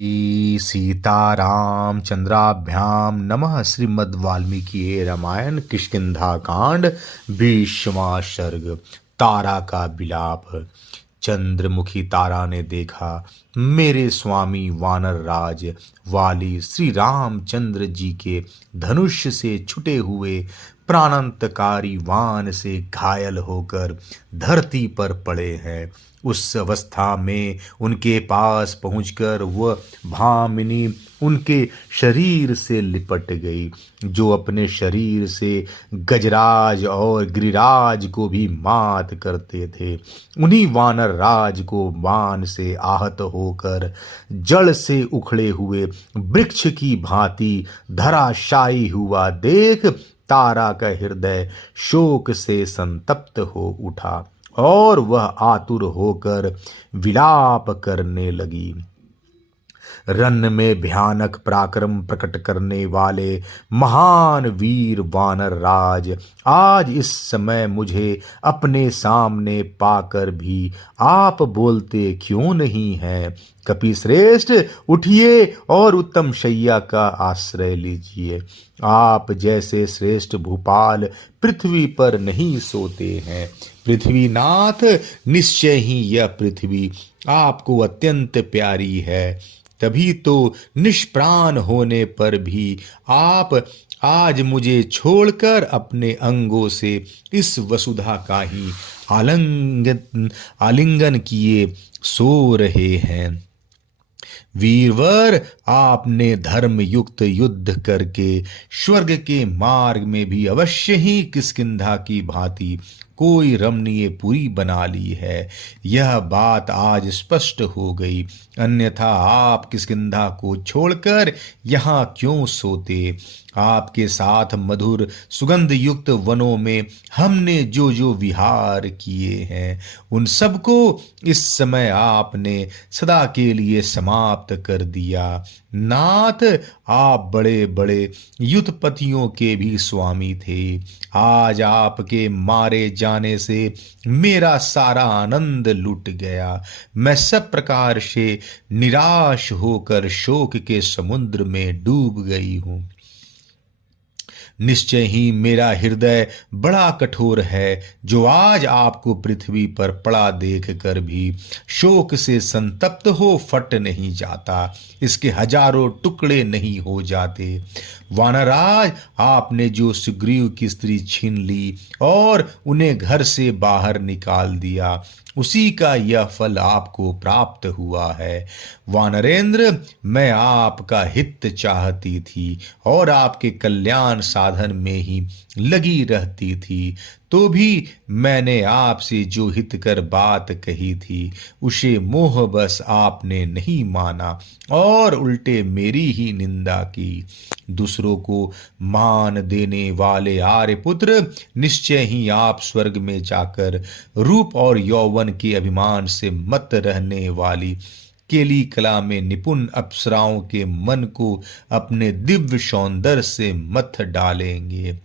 सीतारामचंद्राभ्याम नमः। श्रीमद् वाल्मीकि रामायण किष्किंधा कांड भीष्मा सर्ग। तारा का विलाप। चंद्रमुखी तारा ने देखा मेरे स्वामी वानर राज वाली श्री रामचंद्र जी के धनुष से छुटे हुए प्राणांतकारी वान से घायल होकर धरती पर पड़े हैं। उस अवस्था में उनके पास पहुंचकर वह भामिनी उनके शरीर से लिपट गई, जो अपने शरीर से गजराज और गिरिराज को भी मात करते थे। उन्हीं वानर राज को बाण से आहत होकर जड़ से उखड़े हुए वृक्ष की भांति धराशायी हुआ देख तारा का हृदय शोक से संतप्त हो उठा और वह आतुर होकर विलाप करने लगी। रन में भयानक पराक्रम प्रकट करने वाले महान वीर वानर राज आज इस समय मुझे अपने सामने पाकर भी आप बोलते क्यों नहीं हैं? कपि श्रेष्ठ, उठिए और उत्तम शैया का आश्रय लीजिए। आप जैसे श्रेष्ठ भूपाल पृथ्वी पर नहीं सोते हैं। पृथ्वीनाथ, निश्चय ही यह पृथ्वी आपको अत्यंत प्यारी है, तभी तो निष्प्राण होने पर भी आप आज मुझे छोड़कर अपने अंगों से इस वसुधा का ही आलिंगन किए सो रहे हैं। वीरवर, आपने धर्म युक्त युद्ध करके स्वर्ग के मार्ग में भी अवश्य ही किष्किंधा की भांति कोई रमणीय पुरी बना ली है। यह बात आज स्पष्ट हो गई, अन्यथा आप किष्किंधा को छोड़कर यहाँ क्यों सोते? आपके साथ मधुर सुगंध युक्त वनों में हमने जो जो विहार किए हैं, उन सबको इस समय आपने सदा के लिए समाप्त कर दिया। नाथ, आप बड़े बड़े युद्धपतियों के भी स्वामी थे। आज आपके मारे जाने से मेरा सारा आनंद लुट गया। मैं सब प्रकार से निराश होकर शोक के समुद्र में डूब गई हूँ। निश्चय ही मेरा हृदय बड़ा कठोर है, जो आज आपको पृथ्वी पर पड़ा देख कर भी शोक से संतप्त हो फट नहीं जाता, इसके हजारों टुकड़े नहीं हो जाते। वानराज, आपने जो सुग्रीव की स्त्री छीन ली और उन्हें घर से बाहर निकाल दिया, उसी का यह फल आपको प्राप्त हुआ है। वानरेंद्र, मैं आपका हित चाहती थी और आपके कल्याण साधन में ही लगी रहती थी, तो भी मैंने आपसे जो हितकर बात कही थी उसे मोहबस आपने नहीं माना और उल्टे मेरी ही निंदा की। दूसरों को मान देने वाले आर्यपुत्र, निश्चय ही आप स्वर्ग में जाकर रूप और यौवन के अभिमान से मत रहने वाली केली कला में निपुण अप्सराओं के मन को अपने दिव्य सौंदर्य से मत डालेंगे।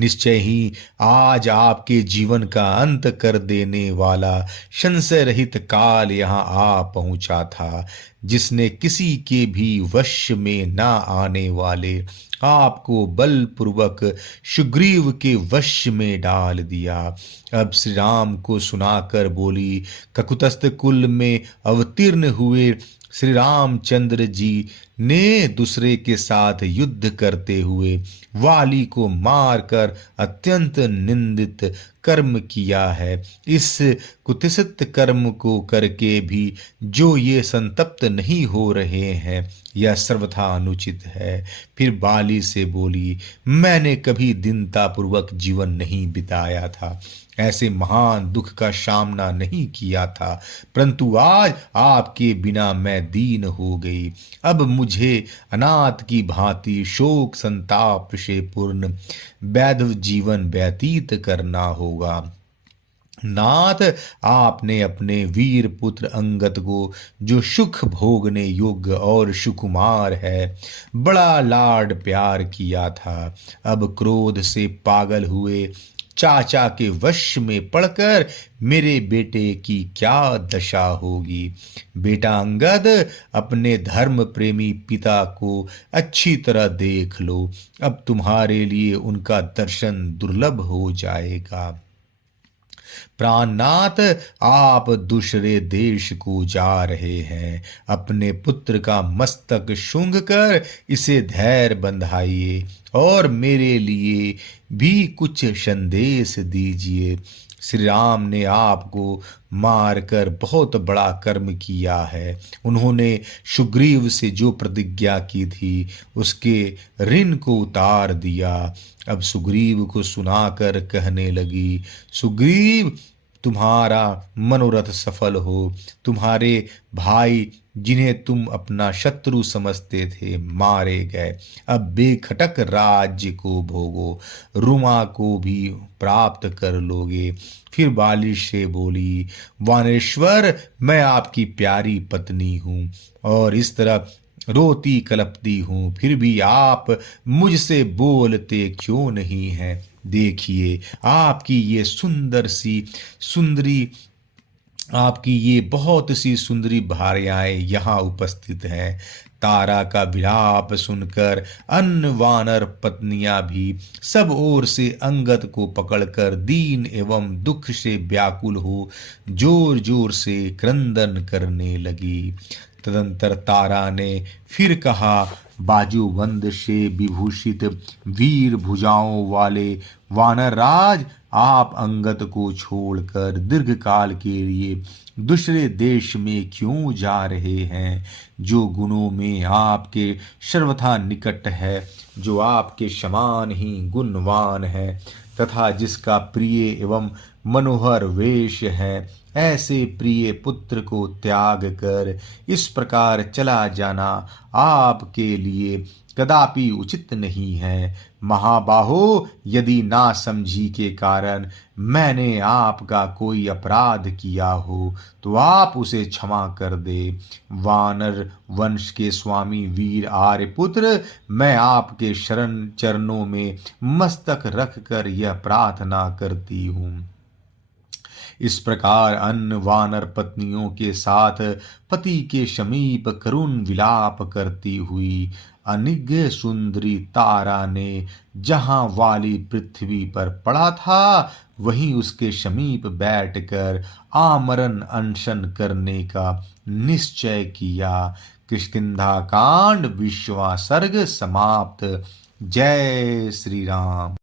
निश्चय ही आज आपके जीवन का अंत कर देने वाला संशय रहित काल यहाँ आ पहुंचा था, जिसने किसी के भी वश में ना आने वाले आपको बलपूर्वक सुग्रीव के वश में डाल दिया। अब श्री राम को सुनाकर बोली, ककुतस्थ कुल में अवतीर्ण हुए श्री रामचंद्र जी ने दूसरे के साथ युद्ध करते हुए वाली को मारकर अत्यंत निंदित कर्म किया है। इस कुत्सित कर्म को करके भी जो ये संतप्त नहीं हो रहे हैं, यह सर्वथा अनुचित है। फिर बाली से बोली, मैंने कभी दीनतापूर्वक जीवन नहीं बिताया था, ऐसे महान दुख का सामना नहीं किया था, परंतु आज आपके बिना मैं दीन हो गई। अब मुझे अनाथ की भांति शोक संताप से पूर्ण वैधव जीवन व्यतीत करना होगा। नाथ, आपने अपने वीर पुत्र अंगद को, जो सुख भोगने योग्य और सुकुमार है, बड़ा लाड प्यार किया था। अब क्रोध से पागल हुए चाचा के वश में पड़कर मेरे बेटे की क्या दशा होगी। बेटा अंगद, अपने धर्म प्रेमी पिता को अच्छी तरह देख लो, अब तुम्हारे लिए उनका दर्शन दुर्लभ हो जाएगा। प्राणनाथ, आप दूसरे देश को जा रहे हैं, अपने पुत्र का मस्तक सूंघ कर इसे धैर्य बंधाइए और मेरे लिए भी कुछ संदेश दीजिए। श्री राम ने आपको मारकर बहुत बड़ा कर्म किया है। उन्होंने सुग्रीव से जो प्रतिज्ञा की थी उसके ऋण को उतार दिया। अब सुग्रीव को सुनाकर कहने लगी, सुग्रीव, तुम्हारा मनोरथ सफल हो। तुम्हारे भाई जिन्हें तुम अपना शत्रु समझते थे मारे गए। अब बेखटक राज्य को भोगो, रुमा को भी प्राप्त कर लोगे। फिर बालिश से बोली, वानेश्वर, मैं आपकी प्यारी पत्नी हूँ और इस तरह रोती कलपती हूँ, फिर भी आप मुझसे बोलते क्यों नहीं हैं। देखिए, आपकी ये बहुत सी सुंदरी भार्याएं यहाँ उपस्थित हैं। तारा का विलाप सुनकर अन्य वानर पत्नियां भी सब ओर से अंगद को पकड़कर दीन एवं दुख से व्याकुल हो जोर जोर से क्रंदन करने लगी। तदंतर तारा ने फिर कहा, बाजूबंद से विभूषित वीर भुजाओं वाले वानरराज, आप अंगद को छोड़कर दीर्घ काल के लिए दूसरे देश में क्यों जा रहे हैं, जो गुणों में आपके सर्वथा निकट है, जो आपके समान ही गुणवान है तथा जिसका प्रिय एवं मनोहर वेश है। ऐसे प्रिय पुत्र को त्याग कर इस प्रकार चला जाना आपके लिए कदापि उचित नहीं है। महाबाहो, यदि नासमझी के कारण मैंने आपका कोई अपराध किया हो तो आप उसे क्षमा कर दे। वानर वंश के स्वामी वीर आर्यपुत्र, मैं आपके शरण चरणों में मस्तक रख कर यह प्रार्थना करती हूँ। इस प्रकार अन्य वानर पत्नियों के साथ पति के समीप करुण विलाप करती हुई अनिज्ञ सुंदरी तारा ने जहाँ वाली पृथ्वी पर पड़ा था वहीं उसके समीप बैठकर आमरण अनशन करने का निश्चय किया। किष्किंधा कांड 20वां सर्ग समाप्त। जय श्री राम।